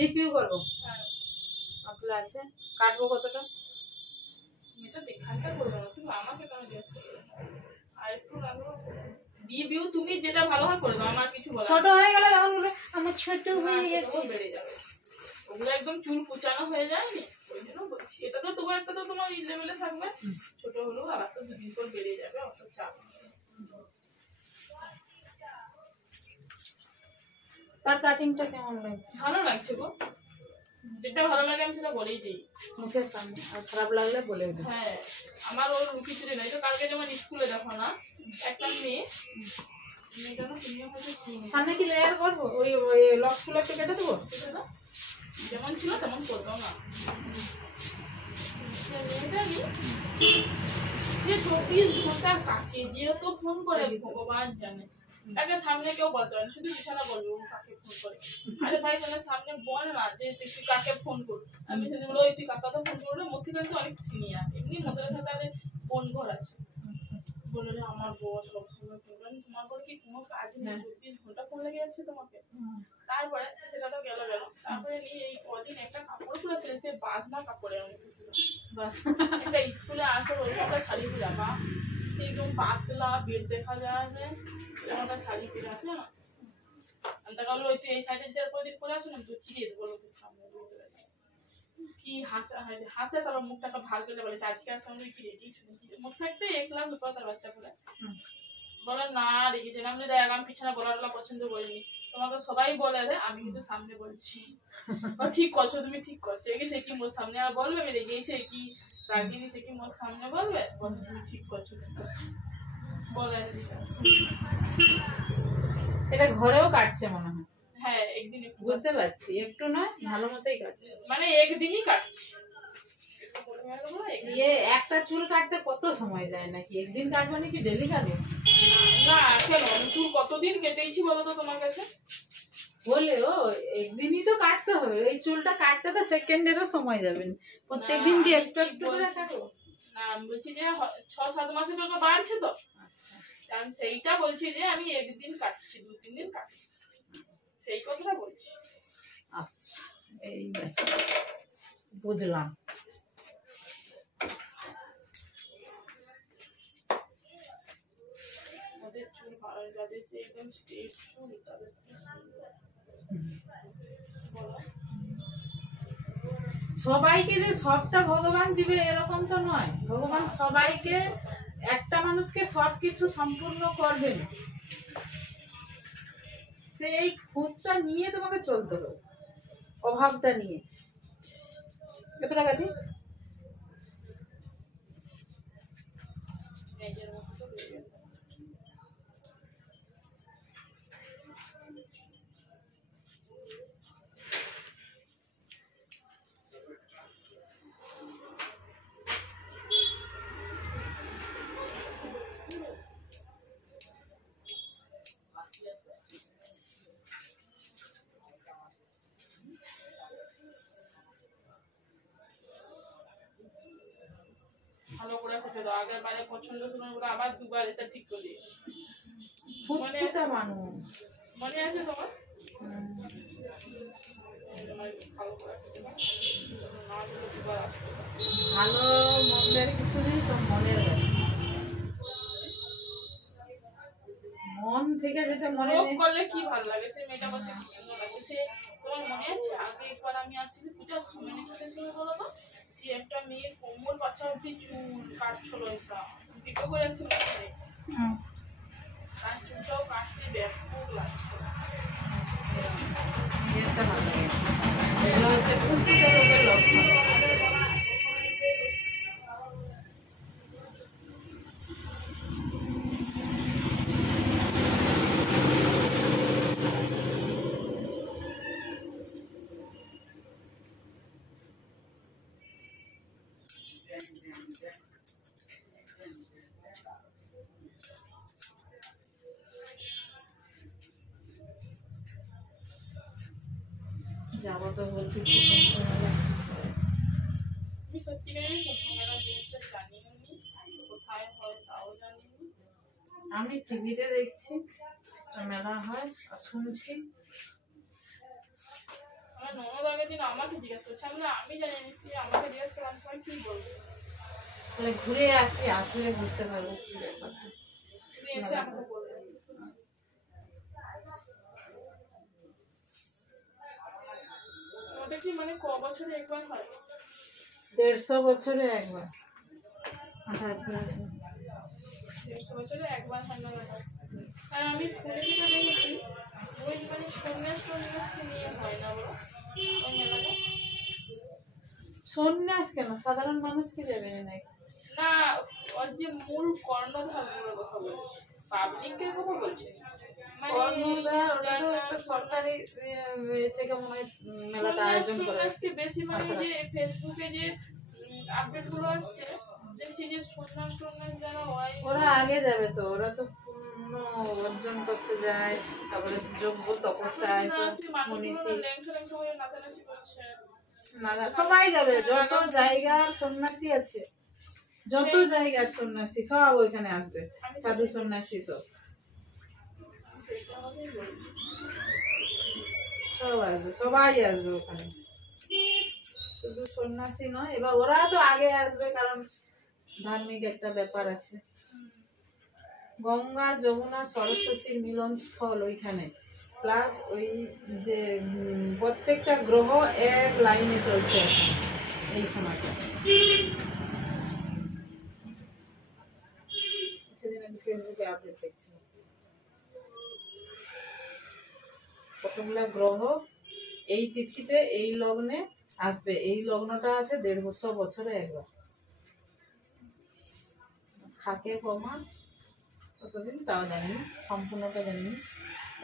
এই পিউ করবো। হ্যাঁ পাতলা আছে, কাটবো কতটা? এটা দেখাটা করবো না, তুমি আমাকে কেন জিজ্ঞেস করবে? আর একটু রাখবো বিউ, তুমি যেটা ভালো হয় করে দাও, আমার কিছু বলার ছোট হয়ে গেলে তখন বলবে আমার ছোট হয়ে গেছে। বেড়ে যাবে, ওগুলো একদম চুল কুচানো হয়ে যায়নি, ওই জন্য বলছি। এটা তো তোমার একটা তো তোমার এই লেভেলে থাকবে, ছোট হলেও আর তো দুদিন পর বেড়ে যাবে, অত চাপ। তার কাটিংটা কেমন লাগছে? ভালো লাগছে গো, যেটা ভালো লাগে আমি সেটা বলেই দিই মুখের সামনে, আর খারাপ লাগলে বলে দিই। হ্যাঁ আমার ওর কিছু নেই তো। কালকে যেমন স্কুলে দেখো না একটা মেয়েটা না, তুমিও হয়তো চিনি, সামনে কি লেয়ার করবো? ওই লক ফুল একটা কেটে দেবো? যেমন ছিল তেমন করবো না। মেয়েটা সে 24 ঘন্টা কাকে যে তো ফোন করে ভগবান জানে, তাকে সামনে কেউ বলতে পারে, শুধু বিছানা বলবে ও কাকে ফোন করে। আরে ভাই তাহলে সামনে বল না যে তুই কাকে ফোন করবি। আমি সেদিন বলো তুই কাকাকে ফোন করলে মধ্যে কিন্তু অনেক সিনিয়র, এমনি মধ্যে তাদের ফোন ঘর আছে। বললো যে আমার বর সবসময় ফোন করে, তোমার বর কি কোনো কাজ নেই 24 ঘন্টা ফোন লেগে যাচ্ছে তোমাকে? তারপরে সেটা তো গেল, তারপরে নিয়ে এই কদিন একটা কাপড় খুলেছে, সে বাজনা কাপড়ের মধ্যে একটা স্কুলে আসে ওইটা শাড়ি পরা বা একদম পাতলা বেড দেখা যায়, একটা শাড়ি পরে আছে না, আমি কালো ওই এই সাইডের যার প্রদীপ পরে আছে না, তো চিড়িয়ে দেবো লোকের সামনে কি হাসে তারপর মুখটাকে ভাগ করে বলে আজকে আর সামনে কি রেডি মুখ থাকতে এক ক্লাস উপর তার বাচ্চা বলে বলে না রেখেছেন আমি দেখ আমি পিছনে বলাটা পছন্দ করিনি, তোমাকে সবাই বলে রে আমি কিন্তু সামনে বলছি ঠিক করছো তুমি ঠিক করছো, সে কি মোর সামনে আর বলবে আমি রেগেছে কি রাগিনি, সে কি মোর সামনে বলবে তুমি ঠিক করছো বলে। এটা ঘরেও কাটছে মনে হয়। হ্যাঁ একদিন বুঝতে পারছি, একটু নয় ভালো মতোই কাটছে, মানে একদিনই কাটছি। একটা চুল কাটতে কত সময় যায় নাকি? একদিন কাটবো নাকি ডেলি কাটবো? না কেন চুল কতদিন কেটেইছি বলো তো তোমার কাছে? বলে ও একদিনই তো কাটতে হবে, এই চুলটা কাটতে তো সেকেন্ডেরও সময় যাবে, প্রত্যেকদিন কি একটু একটু করে কাটবো? না আমি বলছি যে 6-7 মাসের জন্য বাড়ছে তো, আমি সেইটা বলছি যে আমি একদিন কাটছি 2-3 দিন কাটছি, সেই কথাটা বলছি। আচ্ছা এই বুঝলাম। ওদের চুল ভালো, যাদের সে একদম স্ট্রেট চুল তাদের সবাইকে যে সবটা ভগবান দিবে এরকম তো নয়, ভগবান সবাইকে একটা মানুষকে সবকিছু সম্পূর্ণ করবেন, সেই খুঁতটা নিয়ে তোমাকে চলতে হবে, অভাবটা নিয়ে। কত টাকা ঠিক ভালো করে খেতে দাও, আগের বারে পছন্দ করে আবার দুবার এসে ঠিক করে দিয়েছি। ফুটফুটে মানুষ মনে আছে তোমার? ভালো মন্দের কিছু নেই, সব মনের মন থেকে যেটা মনে করলে কি ভালো লাগে। সে মেয়েটা বলছে সে তোমার মনে আছে আগে একবার আমি আসছি পূজার সময় নাকি সে সময় বলো তো, সে একটা মেয়ে কোমর বাচ্চা অব্দি চুল কাটছিল, এসা ভিডিও করে রাখছিল, তার চুলটাও কাটতে ব্যাপক লাগছে। এটা ভালো লাগে, এগুলো হচ্ছে ফুটফুটে রোগের লক্ষণ। যাবো তো বলতেছি আমি সত্যিকারের কুম্ভ মেলার জিনিসটা জানিও নি, কোথায় হয় তাও জানিনি। আমি টিভিতে দেখছি মেলা হয় আর শুনছি। আমার ননদ কোনদিন আমাকে জিজ্ঞেস করছে, আমি জানি না, তুই আমাকে জিজ্ঞেস করে আমি তোমায় কি বলবো? তাহলে ঘুরে আসি, আসলে বুঝতে পারবো কি ব্যাপার। তুমি এসে আমাকে বলবে। ওটা কি মানে ক বছরে একবার হয়? 150 বছরে একবার। 150 বছরে একবার হয় না? আর আমি ফোনে যেটা দেখেছি, ওই মানে সন্ন্যাসকে নিয়ে হয় না বলো ওই মেলাটা? সন্ন্যাস কেন, সাধারণ মানুষ কি যাবে নাকি? না, ওর যে মূল কর্ণধারগুলোর কথা বলছি, পাবলিকের কথা বলছি না। মানে ওটা তো একটা সরকারি থেকে মনে হয় মেলাটা আয়োজন করা হয়েছে। বেশি মানে যে ফেসবুকে যে আপডেট গুলো আসছে দেখছি যে সন্ন্যাস যারা হয় ওরা আগে যাবে তো, ওরা তো পূর্ণ অর্জন করতে যায়, তারপরে যোগ্য তপস্যায় মনীষী নাচানাচি করছে। সবাই যাবে, যত জায়গার সন্ন্যাসী আছে, যত জায়গার সন্ন্যাসী সব ওইখানে আসবে, সাধু সন্ন্যাসী সব সব আসবে, সবাই আসবে ওখানে, শুধু সন্ন্যাসী নয়। এবার ওরা তো আগে আসবে, কারণ ধার্মিক একটা ব্যাপার আছে। গঙ্গা যমুনা সরস্বতীর মিলন স্থল ওইখানে, প্লাস ওই যে প্রত্যেকটা গ্রহ এক লাইনে চলছে এই সময়টা। সেদিন আমি ফেসবুকে আপডেট দেখছিলাম, কতগুলা গ্রহ এই তিথিতে এই লগ্নে আসবে। এই লগ্নটা আছে 150 বছরে একবার। থাকে কমাস কতদিন তাও জানি না, সম্পূর্ণটা জানি না,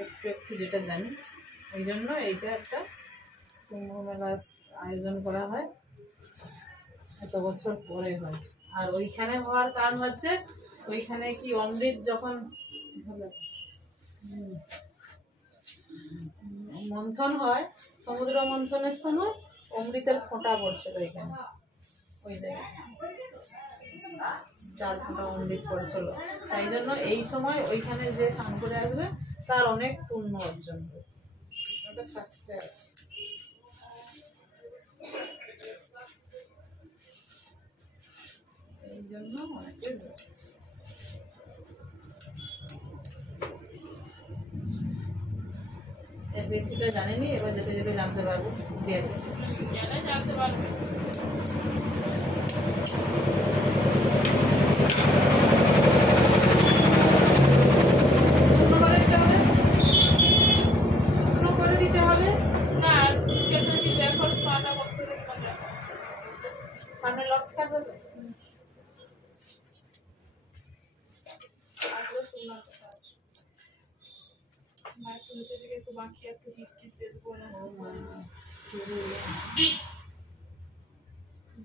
একটু একটু যেটা জানি। ওই জন্য এইটা একটা কুম্ভ মেলা আয়োজন করা হয়, এত বছর পরে হয়। আর ওইখানে হওয়ার কারণ হচ্ছে, ওইখানে কি অমৃত যখন মন্থন হয়, সমুদ্র মন্থনের সময় অমৃতের ফোঁটা পড়ছিল ওইখানে, ওই জায়গায় 4 ফোঁটা অমৃত পড়েছিল। তাই জন্য এই সময় ওইখানে যে স্নান করে আসবে তার অনেক পুণ্য অর্জন হবে, ওটা শাস্ত্রে আছে। এই জন্য অনেকে যাচ্ছে। বেশিটা জানেনি, এবার যেতে যেতে জানতে পারবো। জানতে পারবে। দিতে হবে না, দেখো সামনে লক্স কাটবে তো।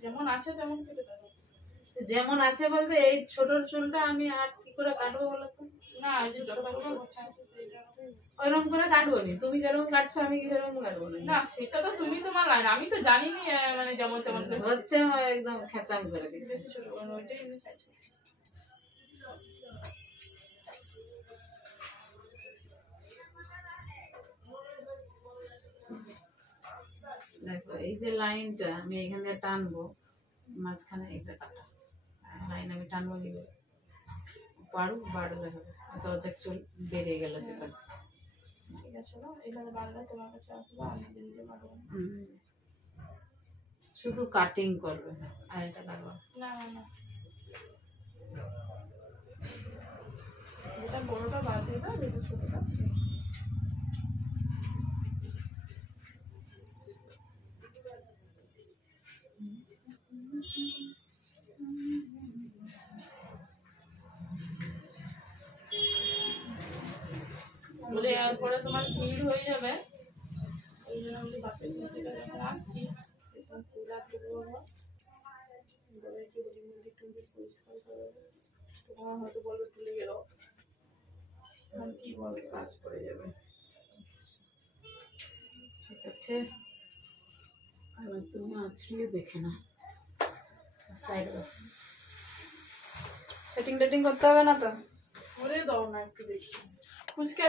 যেমন আছে তেমন কেটে দেবো। যেমন আছে বলতে এই ছোট চুলটা আমি আর কি করে কাটবো বলো তো? না, ওইরকম করে কাটবো নি, তুমি যেরকম কাটছো আমি কি সেরকম কাটবো না। সেটা তো তুমি তোমার লাইন, আমি তো জানি না, মানে যেমন তেমন হচ্ছে একদম খেচাং করে দিচ্ছি। বেশি ছোট করে ওইটাই এমনি সাইজ। দেখো এই যে লাইনটা আমি এখান থেকে টানবো, মাঝখানে এটা কাটা লাইন আমি টানবো, কি করে বাড়বে হবে, অর্ধেক চুল বেড়ে গেল সেটা। ঠিক আছে, এভাবে বাড়লে তোমার কাছে আসবো, আমি দিতে পারবো। শুধু কাটিং করবে আর এটা কাটবা না না না, যেটা বড়টা বাদ দিয়ে দাও, যেটা ছোটটা বলে এরপরে তোমার ভিড় হয়ে যাবে। ওই জন্য আমি বাপের থেকে যখন আসছি পুরা তুলবো, বলে একটু মন্দির টন্দির পরিষ্কার করে, তোমার হয়তো বলবে তুলে গেল, কি বলবে, কাজ পড়ে যাবে। ঠিক আছে, এবার তুমি আছড়িয়ে দেখে না, সাইডে সেটিং টেটিং করতে হবে না তো? করে দাও না একটু দেখি ফুসকে।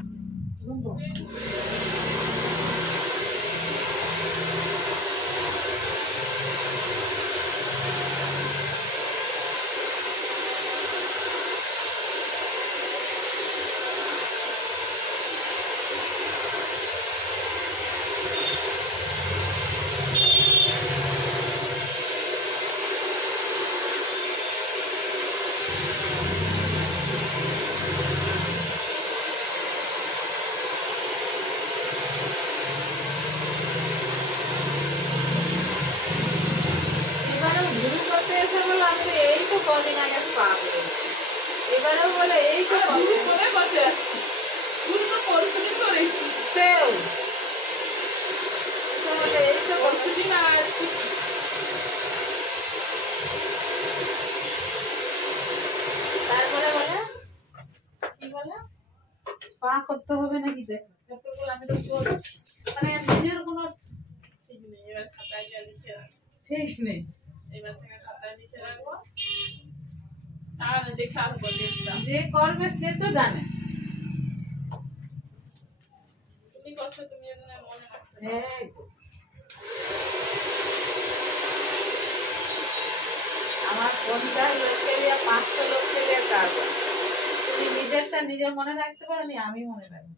বলে এই তো কদিন আগে স্পা করেছি, এবারেও বলে এই তো কদিন করে বসে আছি, শুধু তো পরশুদিন করেছি, সেও তো বলে এই তো পরশুদিন আর তারপরে বলে কি বলে স্পা করতে হবে নাকি দেখো, তারপর বলে আমি তো করছি, মানে নিজের কোনো ঠিক নেই। এবার খাতায় যা লিখে রাখবো, ঠিক নেই। এবার থেকে খাতায় লিখে রাখবো, তাহলে দেখে আসবো ডেটটা। যে করবে সে তো জানে। তুমি করছো, তুমি যেন মনে রাখতে পারো। হ্যাঁ গো। আমার 50 লোককে দিয়ে 500 লোককে দিয়ে কাজ, তুমি নিজেরটা নিজে মনে রাখতে পারো নি, আমি মনে রাখবো।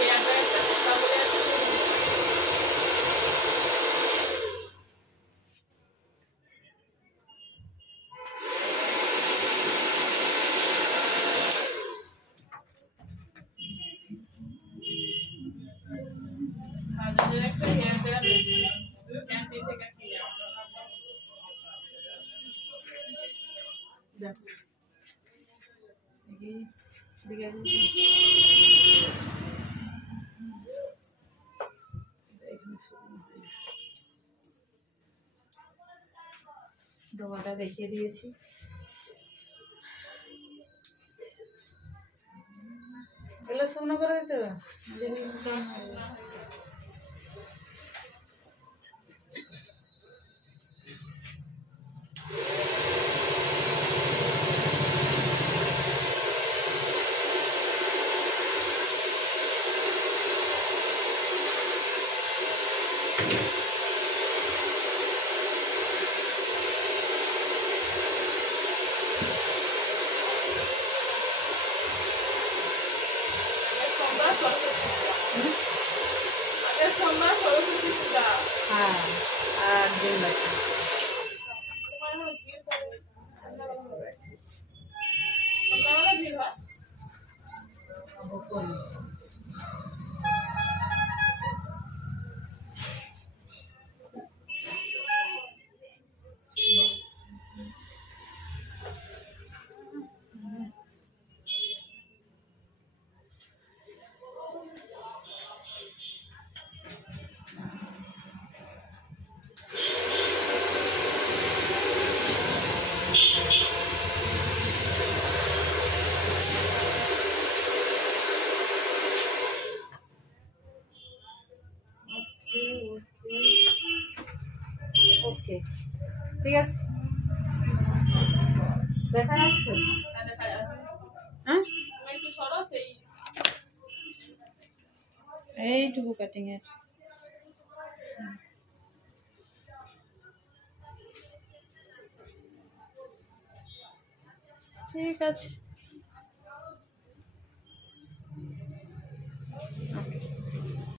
হেয়ার ড্রায়ারটা কথা বলে আছে, বাজারের একটা হেয়ার ড্রায়ার এসেছে, ক্যান্টিন থেকে কিনে আনলাম। দেখো ডোবাটা দেখিয়ে দিয়েছি। এগুলো শুকনো করে দিতে হবে। আগের সোমবার সরস্বতী পূজা। হ্যাঁ, আর দিন বাকি। তোমার এখন ভিড় পড়বে। সন্ধ্যাবেলা ভিড় হয়। বকুল। ওকে, ঠিক আছে, দেখা যাচ্ছে। আর দেখা যাবে। হ্যাঁ, তুমি একটু সরো, সেই এইটুকু কাটিং এর। ঠিক আছে।